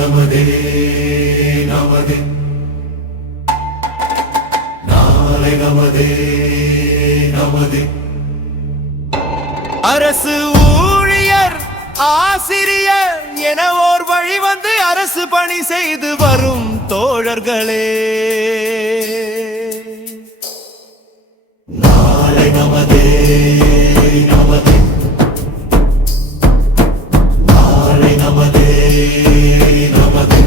நமதே நமதே நாளை நமதே நமதே. அரசு ஊழியர் ஆசிரியர் என ஓர் வழி வந்து அரசு பணி செய்து வரும் தோழர்களே, நாளை நமதே நமதே நாளை நமதே நமதே.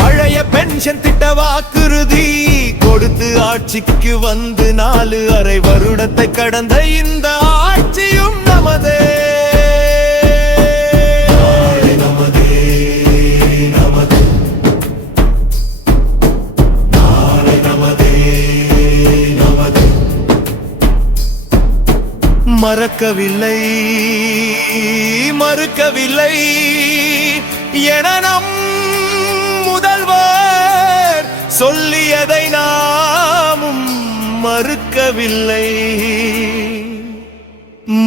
பழைய பென்ஷன் திட்ட வாக்குறுதி கொடுத்து ஆட்சிக்கு வந்து 4.5 வருடத்தை கடந்த இந்த ஆட்சியும் நமதே. நாளை நமதே நமதே நாளை நமதே நமதே. மறக்கவில்லை மறுக்கவில்லை என நம் முதல்வர் சொல்லியதை நாமும் மறுக்கவில்லை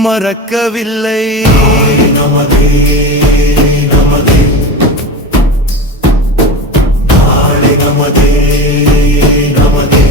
மறக்கவில்லை. நமதே நமதே நாளை நமதே நமதே.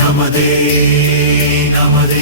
நமதே நமதே.